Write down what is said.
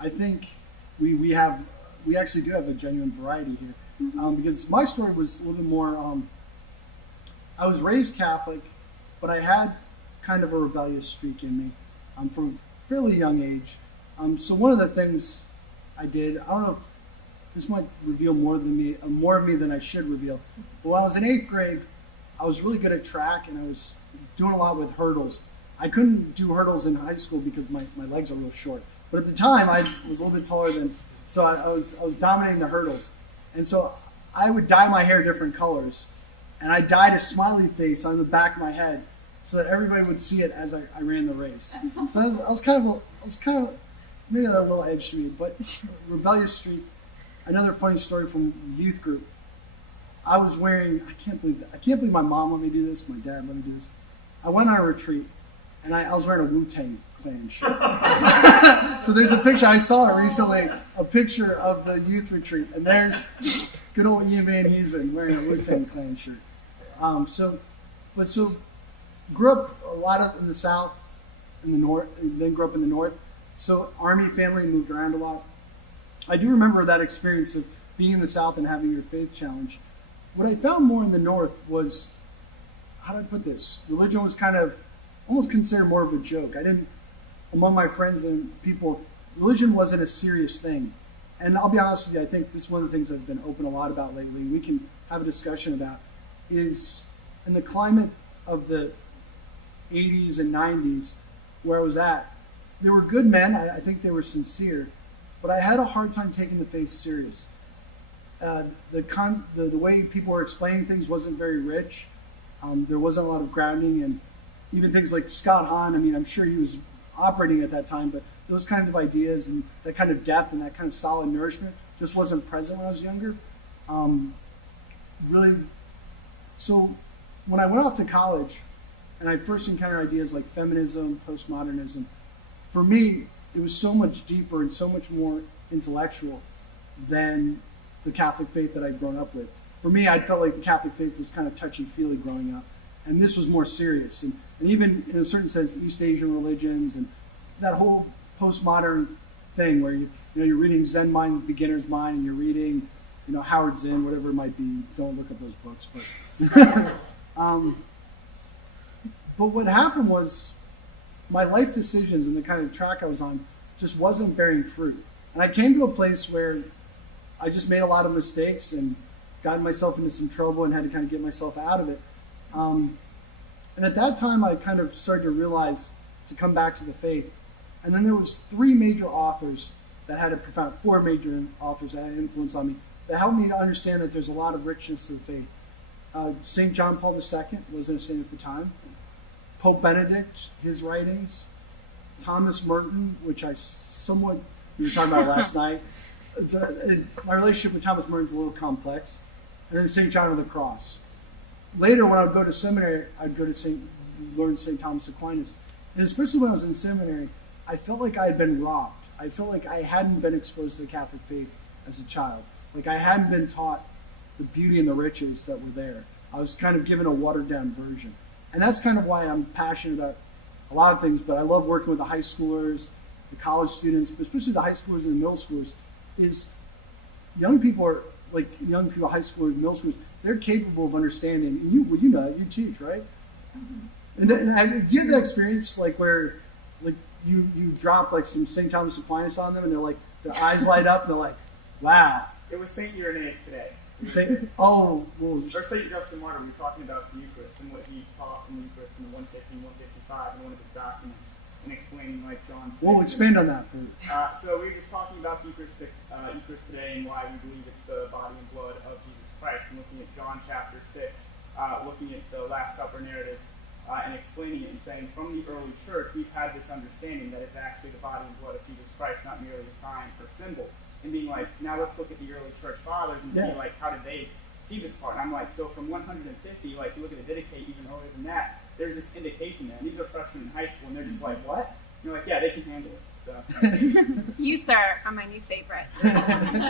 I think we actually do have a genuine variety here, because my story was a little bit more. I was raised Catholic, but I had kind of a rebellious streak in me from a fairly young age. So one of the things I did, I don't know if this might reveal more of me than I should reveal. But when I was in 8th grade, I was really good at track, and I was doing a lot with hurdles. I couldn't do hurdles in high school because my legs are real short. But at the time, I was a little bit taller so I was dominating the hurdles. And so I would dye my hair different colors, and I dyed a smiley face on the back of my head so that everybody would see it as I ran the race. So I was kind of maybe a little edge to me, but rebellious streak. Another funny story from youth group. I was wearing, I can't believe my mom let me do this, my dad let me do this. I went on a retreat, and I was wearing a Wu-Tang Clan shirt. So there's a picture, I saw it recently, a picture of the youth retreat, and there's good old Ian Van Heesen wearing a Wu-Tang Clan shirt. So grew up a lot in the South, in the North, and then grew up in the North. So Army family, moved around a lot. I do remember that experience of being in the South and having your faith challenged. What I found more in the North was, how do I put this? Religion was kind of almost considered more of a joke. Among my friends and people, religion wasn't a serious thing. And I'll be honest with you, I think this is one of the things I've been open a lot about lately, we can have a discussion about, is in the climate of the 80s and 90s where I was at, there were good men, I think they were sincere, but I had a hard time taking the faith serious. The way people were explaining things wasn't very rich. There wasn't a lot of grounding, and even things like Scott Hahn, I'm sure he was operating at that time, but those kinds of ideas and that kind of depth and that kind of solid nourishment just wasn't present when I was younger. So when I went off to college and I first encountered ideas like feminism, postmodernism, for me, it was so much deeper and so much more intellectual than the Catholic faith that I'd grown up with. For me, I felt like the Catholic faith was kind of touchy-feely growing up, and this was more serious. And even in a certain sense, East Asian religions and that whole postmodern thing where you're reading Zen Mind, Beginner's Mind, and you're reading Howard Zinn, whatever it might be. Don't look up those books, but but what happened was my life decisions and the kind of track I was on just wasn't bearing fruit. And I came to a place where I just made a lot of mistakes and got myself into some trouble and had to kind of get myself out of it. And at that time, I kind of started to realize to come back to the faith. And then there was four major authors that had an influence on me that helped me to understand that there's a lot of richness to the faith. St. John Paul II wasn't a saint at the time. Pope Benedict, his writings. Thomas Merton, which we were talking about last night. My relationship with Thomas Merton is a little complex. And then St. John of the Cross. Later, when I would go to seminary, I'd go to learn St. Thomas Aquinas. And especially when I was in seminary, I felt like I had been robbed. I felt like I hadn't been exposed to the Catholic faith as a child. Like I hadn't been taught the beauty and the riches that were there. I was kind of given a watered-down version. And that's kind of why I'm passionate about a lot of things, but I love working with the high schoolers, the college students, but especially the high schoolers and the middle schoolers, is young people, high schoolers, middle schoolers, they're capable of understanding. And you know that, you teach, right? Mm-hmm. And you have that experience where you drop some St. Thomas Aquinas on them and they're their eyes light up and they're like, wow. It was St. Irenaeus today. Or St. Justin Martyr, we were talking about the Eucharist and what he taught in the Eucharist in the 150 and 155 in one of his documents, and explaining John 6. We'll expand on that for So we were just talking about the Eucharist today and why we believe it's the body and blood of Jesus Christ, and looking at John chapter 6, looking at the Last Supper narratives, and explaining it and saying from the early church we've had this understanding that it's actually the body and blood of Jesus Christ, not merely a sign or symbol. And being now let's look at the early church fathers and see how did they see this part. And I'm so from 150, you look at the Didache, even earlier than that, there's this indication there. And these are freshmen in high school, and they're just what? And you're yeah, they can handle it. So You, sir, are my new favorite.